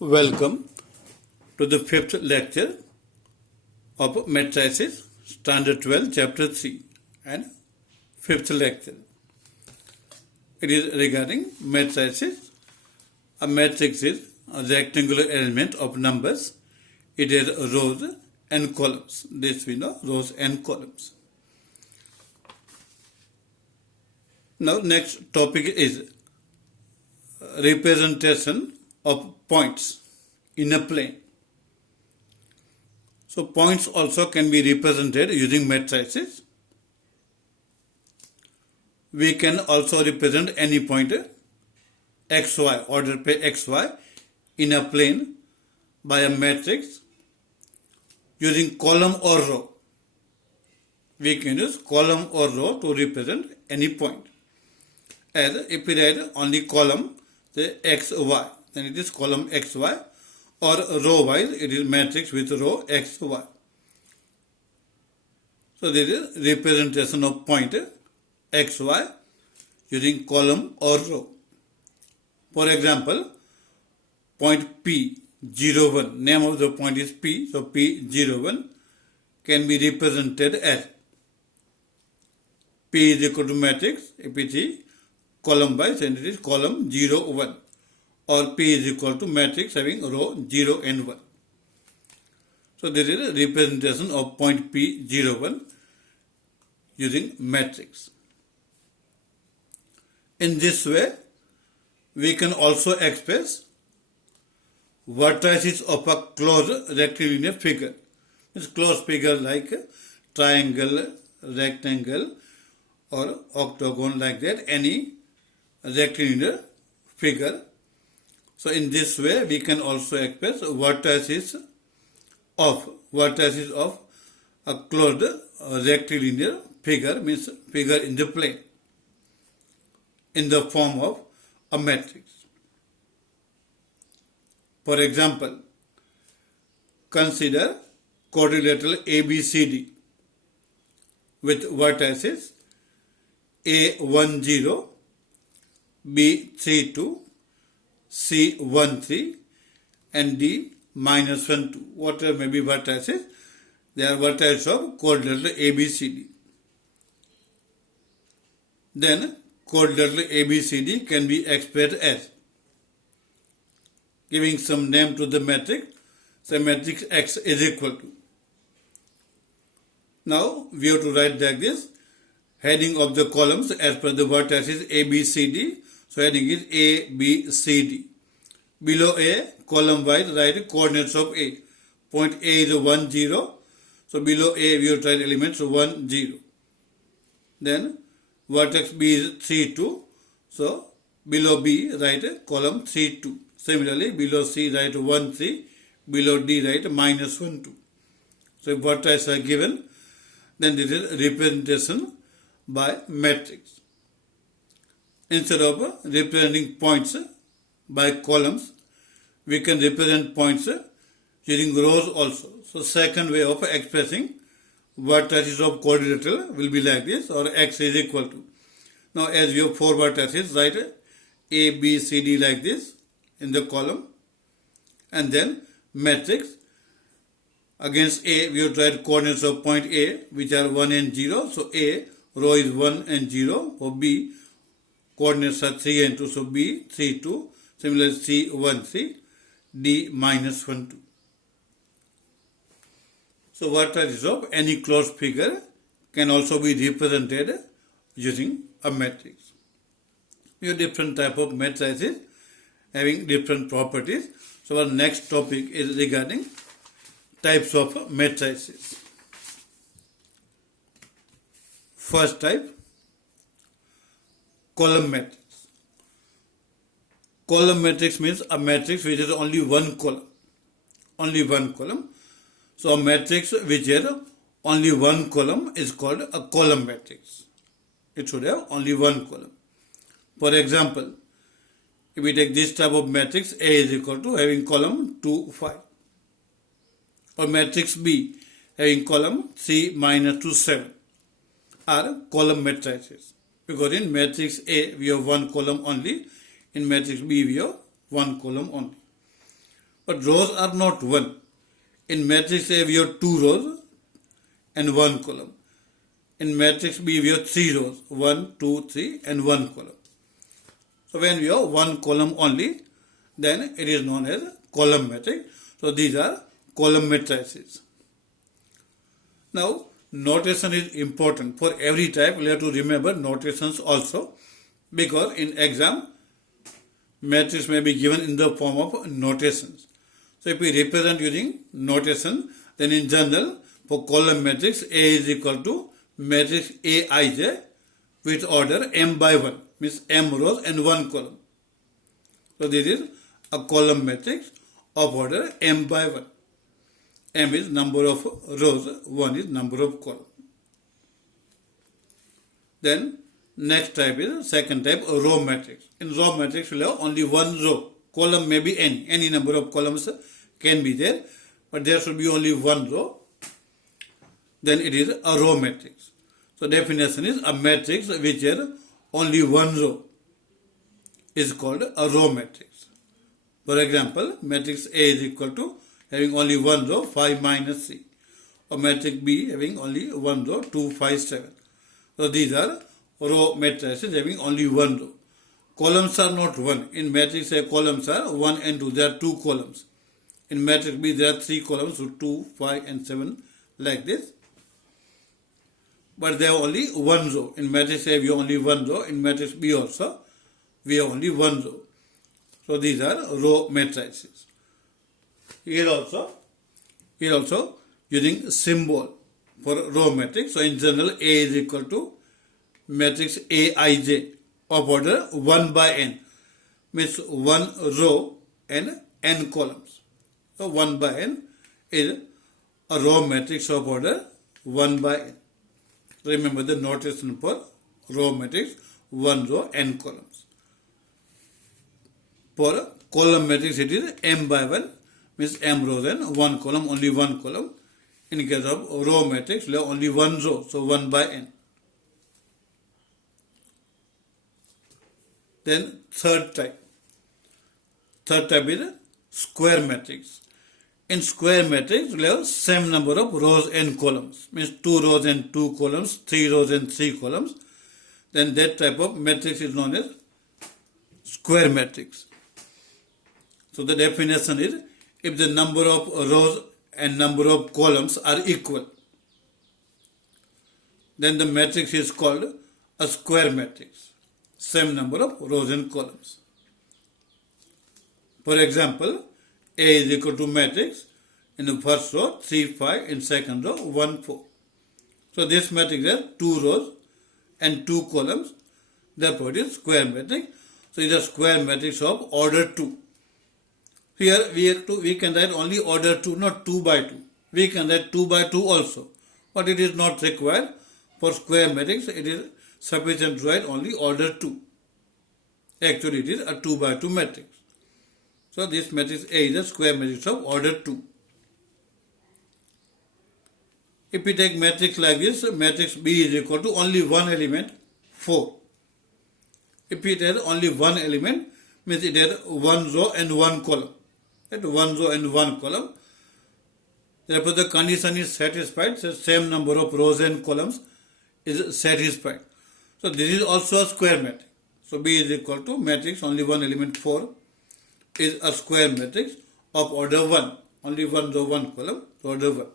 Welcome to the fifth lecture of Matrices, Standard 12, Chapter 3 and fifth lecture. It is regarding matrices. A matrix is a rectangular arrangement of numbers. It has rows and columns. This we know, rows and columns. Now next topic is representation of points in a plane. So points also can be represented using matrices. We can also represent any point xy, order pair xy in a plane by a matrix using column or row. We can use column or row to represent any point. As if we write only column, say xy, then it is column xy, or row wise it is matrix with row xy. So this is representation of point xy using column or row. For example, point P01, name of the point is P, so P01 can be represented as P is equal to matrix, if it is column wise, and it is column 0, 1, or P is equal to matrix having row 0 and 1. So this is a representation of point P01 using matrix. In this way, we can also express vertices of a closed rectilinear figure. This closed figure like triangle, rectangle, or octagon, like that, any rectilinear figure. So in this way, we can also express vertices of a closed rectilinear figure, means figure in the plane, in the form of a matrix. For example, consider quadrilateral ABCD with vertices A10, B32, C13 and D -12. Whatever may be vertices, they are vertices of quadrilateral ABCD. Then quadrilateral ABCD can be expressed as, giving some name to the matrix, say matrix X is equal to. Now we have to write like this, heading of the columns as per the vertices ABCD. So heading is A, B, C, D. Below A, column wise, write coordinates of A. Point A is 1, 0. So below A, we have tried elements 1, 0. Then vertex B is 3, 2. So below B, write column 3, 2. Similarly, below C, write 1, 3. Below D, write -1, 2. So if vertices are given, then this is representation by matrix. Instead of representing points by columns, we can represent points using rows also. So second way of expressing vertices of quadrilateral will be like this, or X is equal to. Now as we have 4 vertices, write A, B, C, D like this in the column, and then matrix. Against A, we have tried coordinates of point A, which are 1 and 0. So A, row is 1 and 0. For B, coordinates are 3 and 2. So B, 3, 2. Similarly, C, 1, 3. D, -1, 2. So vertices of any closed figure can also be represented using a matrix. We have different type of matrices having different properties. So our next topic is regarding types of matrices. First type, column matrix. Column matrix means a matrix which has only one column. Only one column. So a matrix which has only one column is called a column matrix. It should have only one column. For example, if we take this type of matrix, A is equal to having column 2, 5. Or matrix B having column 3, -2, 7 are column matrices. Because in matrix A we have one column only, in matrix B we have one column only. but rows are not 1. In matrix A, we have 2 rows and 1 column. In matrix B, we have 3 rows, 1, 2, 3 and 1 column. So when we have 1 column only, then it is known as column matrix. So these are column matrices. Now, notation is important. For every type, we have to remember notations also, because in exam, matrix may be given in the form of notations. So if we represent using notation, then in general, for column matrix, A is equal to matrix Aij with order m by 1, means m rows and 1 column. So this is a column matrix of order m by 1. M is number of rows, 1 is number of columns. Then next type is second type, row matrix. In row matrix, we have only 1 row. Column may be any number of columns can be there, but there should be only 1 row. Then it is a row matrix. So definition is a matrix which has only 1 row is called a row matrix. For example, matrix A is equal to having only 1 row, 5 minus 3. Or matrix B having only 1 row, 2, 5, 7. So these are row matrices having only 1 row. Columns are not 1. In matrix A, columns are 1 and 2. There are 2 columns. In matrix B, there are 3 columns, so 2, 5 and 7 like this. But they have only 1 row. In matrix A, we have only 1 row. In matrix B also, we have only 1 row. So these are row matrices. Here also using symbol for row matrix. So in general, A is equal to matrix Aij of order 1 by n, means 1 row and n columns. So 1 by n is a row matrix of order 1 by n. Remember the notation for row matrix, 1 row, n columns. For column matrix, it is m by 1, means m rows and 1 column, only 1 column. In case of row matrix, we have only 1 row, so 1 by n. Then third type is square matrix. In square matrix, we have same number of rows and columns, means 2 rows and 2 columns, 3 rows and 3 columns. Then that type of matrix is known as square matrix. So the definition is, if the number of rows and number of columns are equal, then the matrix is called a square matrix. Same number of rows and columns. For example, A is equal to matrix in the first row 3, 5, in second row 1, 4. So this matrix has 2 rows and 2 columns. Therefore it is square matrix. So it is a square matrix of order 2. Here we can write only order 2, not 2 by 2. We can write 2 by 2 also, but it is not required. For square matrix, it is sufficient to write only order 2. Actually, it is a 2 by 2 matrix. So this matrix A is a square matrix of order 2. If we take matrix like this, matrix B is equal to only 1 element, 4. If it has only 1 element, means it has 1 row and 1 column. That 1 row and 1 column. Therefore, the condition is satisfied. So same number of rows and columns is satisfied. So this is also a square matrix. So B is equal to matrix only 1 element, 4 is a square matrix of order 1. Only 1 row, 1 column, order 1.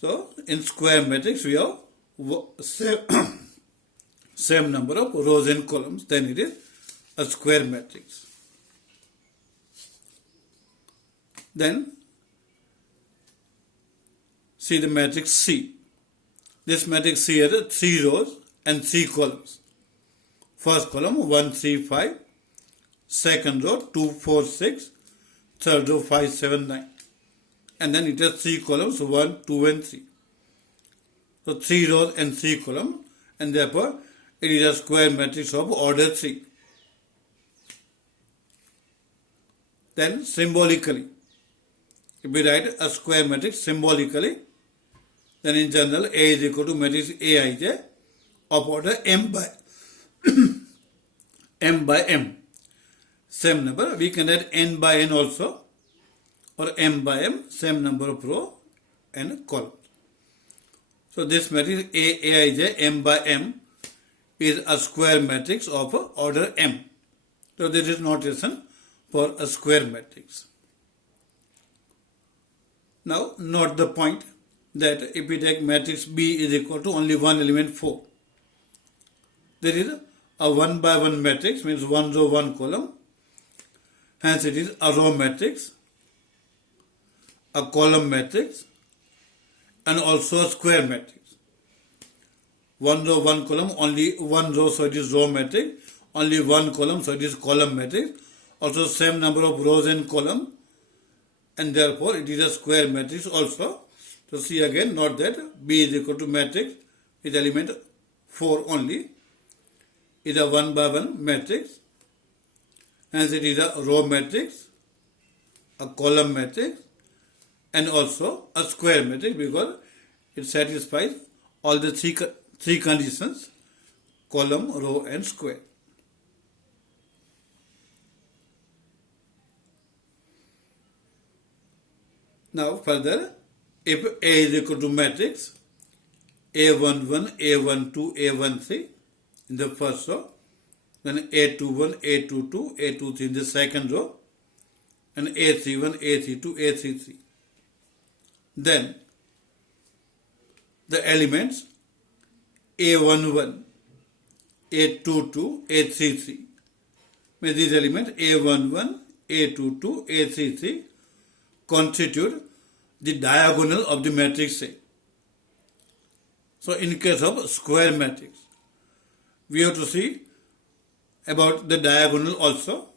So in square matrix, we have same number of rows and columns. Then it is a square matrix. Then see the matrix C. This matrix C has 3 rows and 3 columns. First column 1, 3, 5. Second row 2, 4, 6. Third row 5, 7, 9. And then it has 3 columns 1, 2 and 3. So 3 rows and 3 columns, and therefore it is a square matrix of order 3. Then symbolically, if we write a square matrix symbolically, then in general A is equal to matrix Aij of order m by m. same number. We can write n by n also, or m by m, same number of row and columns. So this matrix Aij m by m is a square matrix of order m. So this is notation for a square matrix. Now note the point that if we take matrix B is equal to only one element 4. There is a 1 by 1 matrix, means 1 row 1 column. Hence it is a row matrix, a column matrix, and also a square matrix. 1 row 1 column, only 1 row, so it is row matrix. Only 1 column, so it is column matrix. Also same number of rows and column, and therefore it is a square matrix also. So see again, note that B is equal to matrix with element 4 only. Is a 1 by 1 matrix. Hence it is a row matrix, a column matrix, and also a square matrix, because it satisfies all the three conditions: column, row, and square. Now further, if A is equal to matrix A11, A12, A13 in the first row, then A21, A22, A23 in the second row, and A31, A32, A33. Then the elements A11, A22, A33. May these elements A11, A22, A33 constitute the diagonal of the matrix A. So in case of square matrix, we have to see about the diagonal also.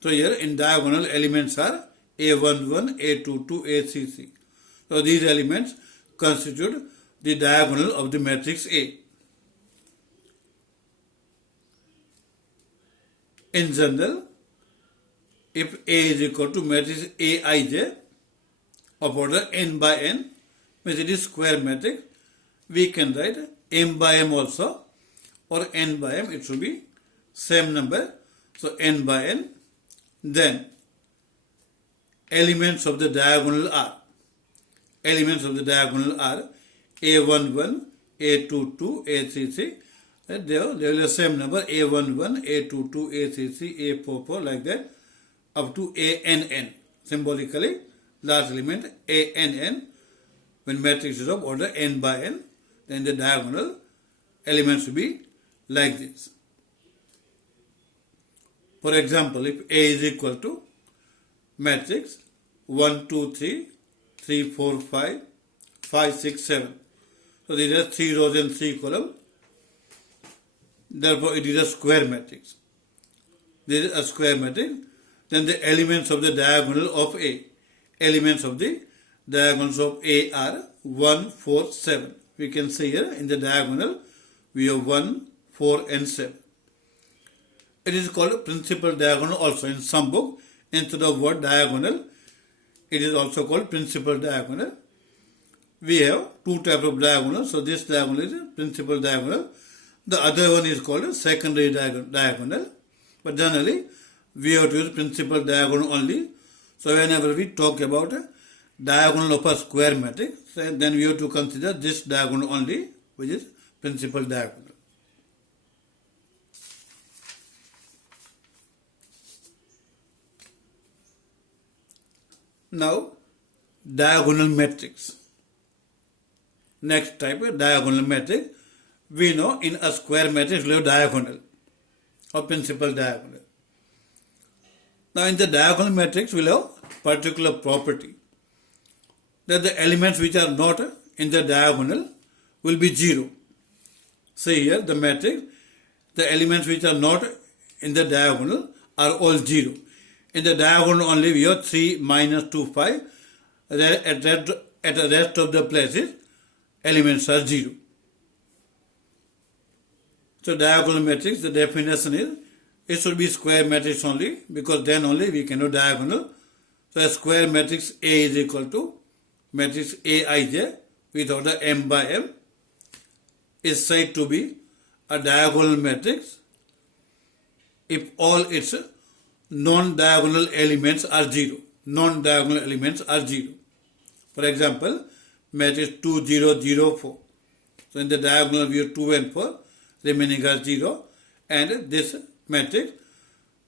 So here in diagonal elements are A11, A22, A33. So these elements constitute the diagonal of the matrix A. In general, if A is equal to matrix Aij of order n by n, means it is square matrix, we can write m by m also, or n by m, it should be same number, so n by n. Then elements of the diagonal are A11, A22, A33. They will be the same number, A11, A22, A33, A44, like that, up to ANN. Symbolically, last element ANN, when matrix is of order n by n, then the diagonal elements will be like this. For example, if A is equal to matrix 1, 2, 3, 3, 4, 5, 5, 6, 7. So these are 3 rows and 3 columns. Therefore, it is a square matrix. This is a square matrix. Then the elements of the diagonal of A. Elements of the diagonals of A are 1, 4, 7. We can see here in the diagonal we have 1, 4 and 7. It is called principal diagonal also in some book. Instead of word diagonal, it is also called principal diagonal. We have two types of diagonals. So this diagonal is a principal diagonal. The other one is called a secondary diagonal. But generally, we have to use principal diagonal only. So whenever we talk about a diagonal of a square matrix, then we have to consider this diagonal only, which is principal diagonal. Now, diagonal matrix. Next type of diagonal matrix. We know in a square matrix we have diagonal or principal diagonal. Now in the diagonal matrix we have particular property that the elements which are not in the diagonal will be 0. See here the matrix, the elements which are not in the diagonal are all 0. In the diagonal only we have 3, -2, 5. At the rest of the places elements are 0. So diagonal matrix, the definition is, it should be square matrix only, because then only we can do diagonal. So a square matrix A is equal to matrix Aij with order m by m is said to be a diagonal matrix if all its non-diagonal elements are 0. Non-diagonal elements are 0. For example, matrix 2, 0, 0, 4. So in the diagonal we have 2 and 4, remaining are 0. And this matrix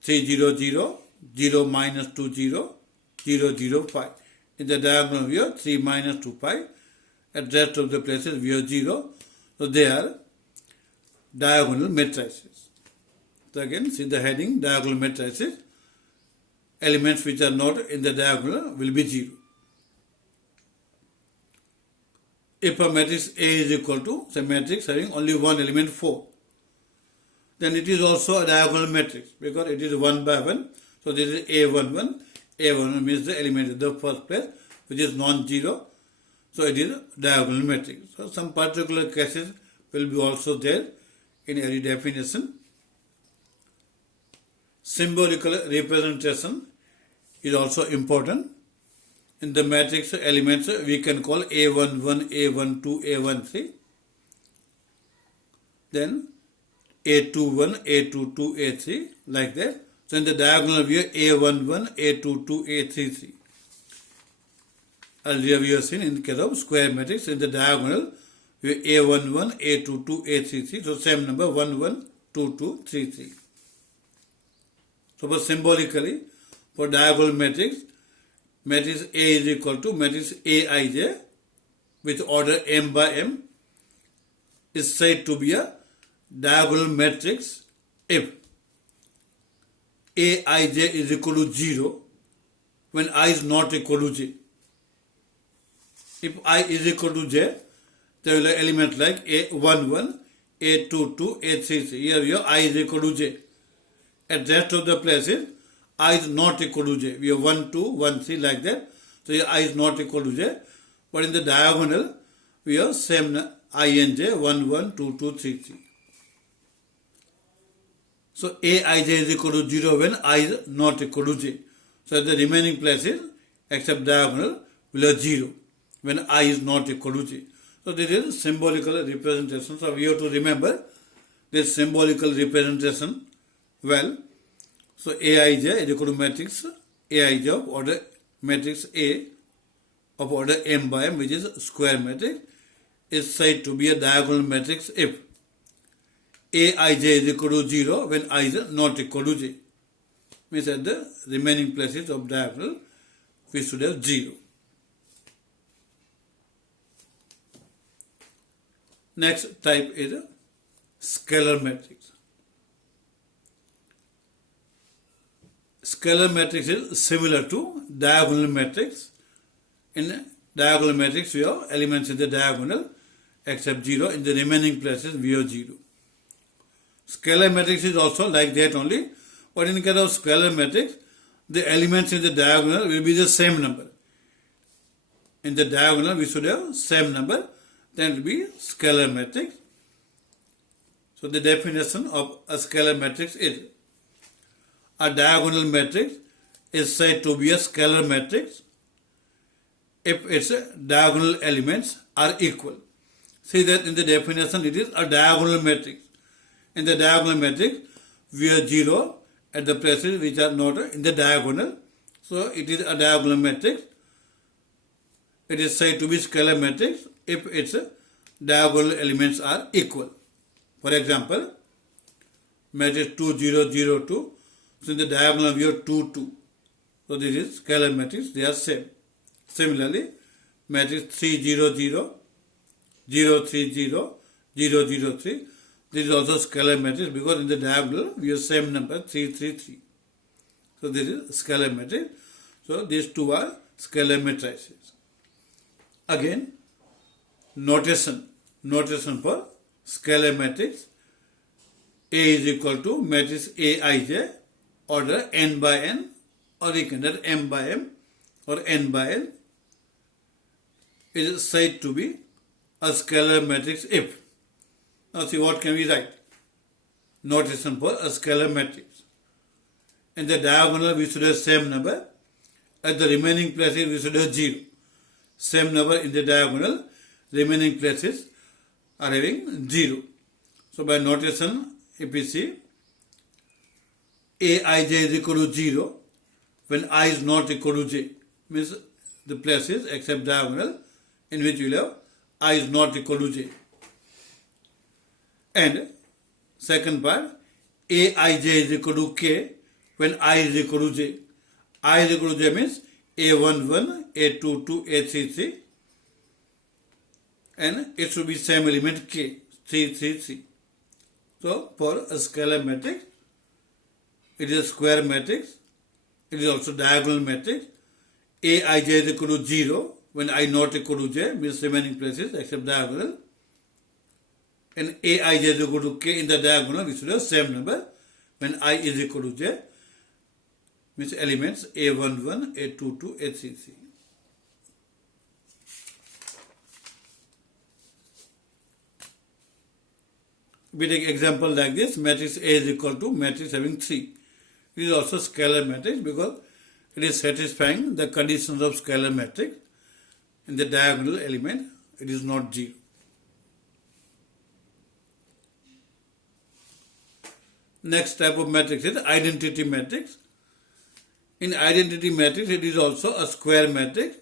3, 0, 0, 0 minus 2, 0, 0, 0, 5. In the diagonal we have 3 minus 2, 5. At the rest of the places we have 0. So they are diagonal matrices. So again, see the heading, diagonal matrices. Elements which are not in the diagonal will be 0. If a matrix A is equal to, say, matrix having only one element 4, then it is also a diagonal matrix because it is 1 by 1. So this is A11. A11 means the element in the first place which is non-zero. So it is diagonal matrix. So some particular cases will be also there in every definition. Symbolical representation is also important. In the matrix elements we can call A11, A12, A13. Then A21, A22, A3 like that. So in the diagonal we have A11, A22, A33. Earlier we have seen in the case of square matrix, in the diagonal we have A11, A22, A33. So same number 1, 1, 2, 2, 3, 3. So for symbolically, for diagonal matrix, matrix A is equal to matrix Aij with order m by m is said to be a diagonal matrix if Aij is equal to 0 when I is not equal to j. If I is equal to j, there will be an element like A11, A22, A33. Here we have I is equal to j. At the rest of the places, I is not equal to j. We have 1, 2, 1, 3 like that. So here I is not equal to j. But in the diagonal, we have same I and j, 1, 1, 2, 2, 3, 3. So Aij is equal to 0 when I is not equal to j. So the remaining places, except diagonal, will have 0 when I is not equal to j. So this is symbolical representation. So we have to remember this symbolical representation well. So Aij is equal to matrix Aij of order matrix A of order m by m, which is square matrix, is said to be a diagonal matrix if Aij is equal to 0 when I is not equal to j. Means at the remaining places of diagonal we should have 0. Next type is a scalar matrix. Scalar matrix is similar to diagonal matrix. In diagonal matrix we have elements in the diagonal except 0. In the remaining places we have 0. Scalar matrix is also like that only, but in case of scalar matrix, the elements in the diagonal will be the same number. In the diagonal we should have same number, then it will be scalar matrix. So the definition of a scalar matrix is a diagonal matrix is said to be a scalar matrix if its diagonal elements are equal. See that in the definition it is a diagonal matrix. In the diagonal matrix, we have 0 at the places which are not in the diagonal. So it is a diagonal matrix. It is said to be scalar matrix if its diagonal elements are equal. For example, matrix 2, 0, 0, 2. So in the diagonal we have 2, 2. So this is scalar matrix. They are same. Similarly, matrix 3, 0, 0, 0, 3, 0, 0, 0, 3. This is also scalar matrix because in the diagonal we have same number 3, 3, 3. So this is scalar matrix. So these two are scalar matrices. Again, notation for scalar matrix. A is equal to matrix Aij, order n by n, or you can write m by m or n by n, is said to be a scalar matrix if. Now see what can we write? Notation for a scalar matrix. In the diagonal we should have same number. At the remaining places we should have 0. Same number in the diagonal, remaining places are having 0. So by notation, if we see Aij is equal to 0 when I is not equal to j. Means the places except diagonal in which you have I is not equal to j. And second part, Aij is equal to k when I is equal to j. I is equal to j means A11, A22, A33, and it should be same element k, 3, 3, 3. So for a scalar matrix, it is a square matrix. It is also diagonal matrix. Aij is equal to 0 when I not equal to j, means remaining places except diagonal. And Aij is equal to k in the diagonal, we should have same number when I is equal to j, means elements A11, A22, A33. We take example like this, matrix A is equal to matrix having 3. It is also scalar matrix because it is satisfying the conditions of scalar matrix. In the diagonal element, it is not 0. Next type of matrix is identity matrix. In identity matrix, it is also a square matrix.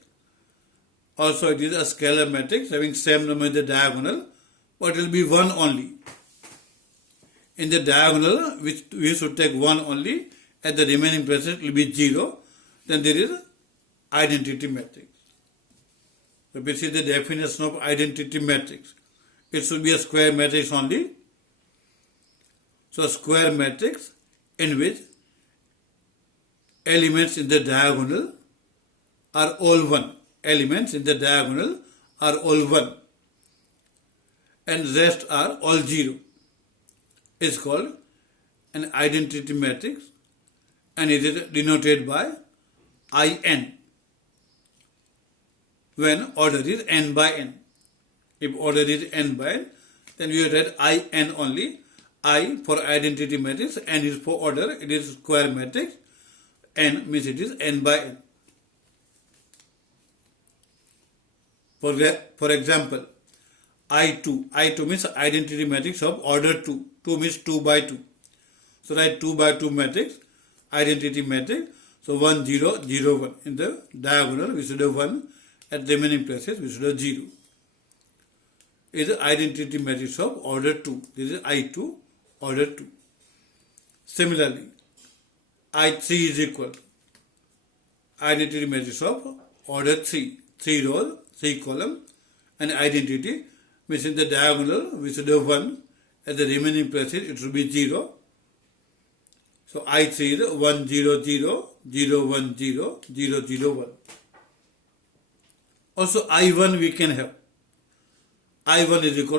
Also, it is a scalar matrix having same number in the diagonal, but it will be 1 only. In the diagonal, which we should take 1 only, at the remaining places it will be 0. Then there is identity matrix. So we see the definition of identity matrix. It should be a square matrix only. So a square matrix in which elements in the diagonal are all 1. Elements in the diagonal are all 1. And rest are all 0. Is called an identity matrix, and it is denoted by In when order is n by n. If order is n by n, then we write In only. I for identity matrix, n is for order, it is square matrix, n means it is n by n. For example, I2 means identity matrix of order 2. 2 means 2 by 2. So write 2 by 2 matrix, identity matrix. So 1, 0, 0, 1. In the diagonal, we should have 1. At the remaining places, we should have 0. It is identity matrix of order 2. This is I2, order 2. Similarly, I3 is equal to identity matrix of order 3. 3 rows, 3 columns, and identity means in the diagonal, we should have 1. At the remaining places, it should be 0. So I3 is 1, 0, 0, 0, 1, 0, 0, 0, 1. Also I1 we can have. I1 is equal